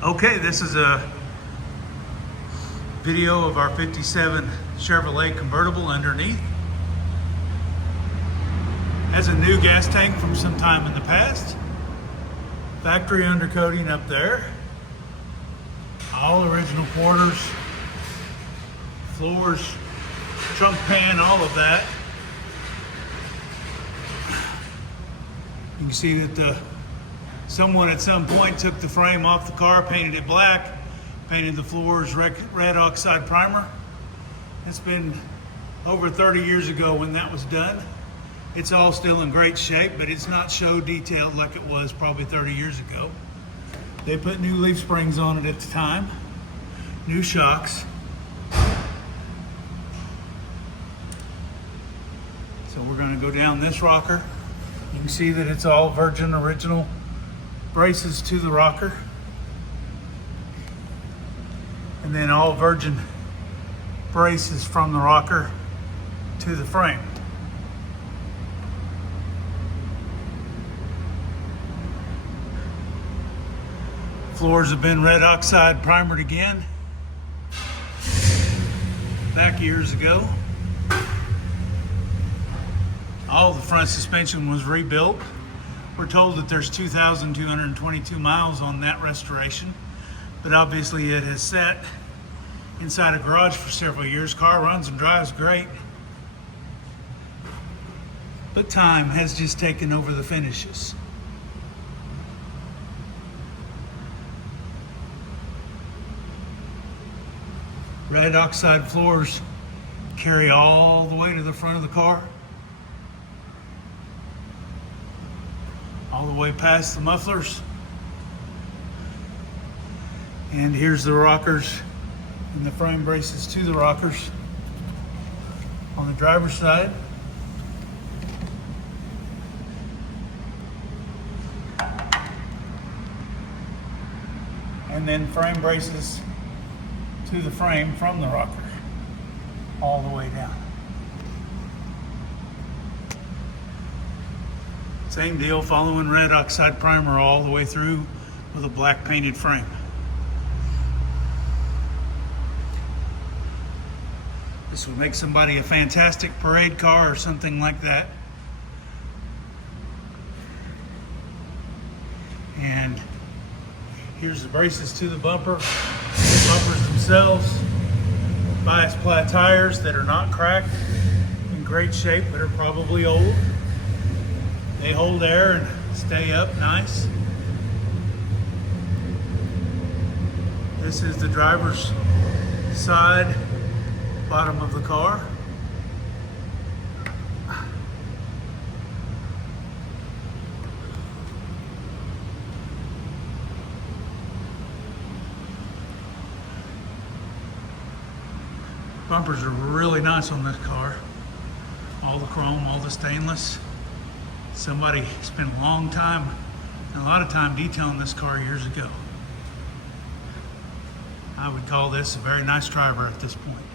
Okay, this is a video of our 57 Chevrolet convertible underneath. Has a new gas tank from some time in the past. Factory undercoating up there. All original quarters, floors, trunk pan, all of that. You can see that someone at some point took the frame off the car, painted it black, painted the floors red oxide primer. It's been over 30 years ago when that was done. It's all still in great shape, but it's not show detailed like it was probably 30 years ago. They put new leaf springs on it at the time, new shocks. So we're going to go down this rocker. You can see that it's all virgin original braces to the rocker, and then all virgin braces from the rocker to the frame. Floors have been red oxide primered again back years ago. All the front suspension was rebuilt. We're told that there's 2,222 miles on that restoration, but obviously it has sat inside a garage for several years. Car runs and drives great, but time has just taken over the finishes. Red oxide floors carry all the way to the front of the car, all the way past the mufflers. And here's the rockers and the frame braces to the rockers on the driver's side. And then frame braces to the frame from the rocker all the way down. Same deal, following red oxide primer all the way through with a black painted frame. This would make somebody a fantastic parade car or something like that. And here's the braces to the bumper. The bumpers themselves, bias ply tires that are not cracked, in great shape but are probably old. They hold air and stay up nice. This is the driver's side, bottom of the car. Bumpers are really nice on this car. All the chrome, all the stainless. Somebody spent a long time, and a lot of time detailing this car years ago. I would call this a very nice driver at this point.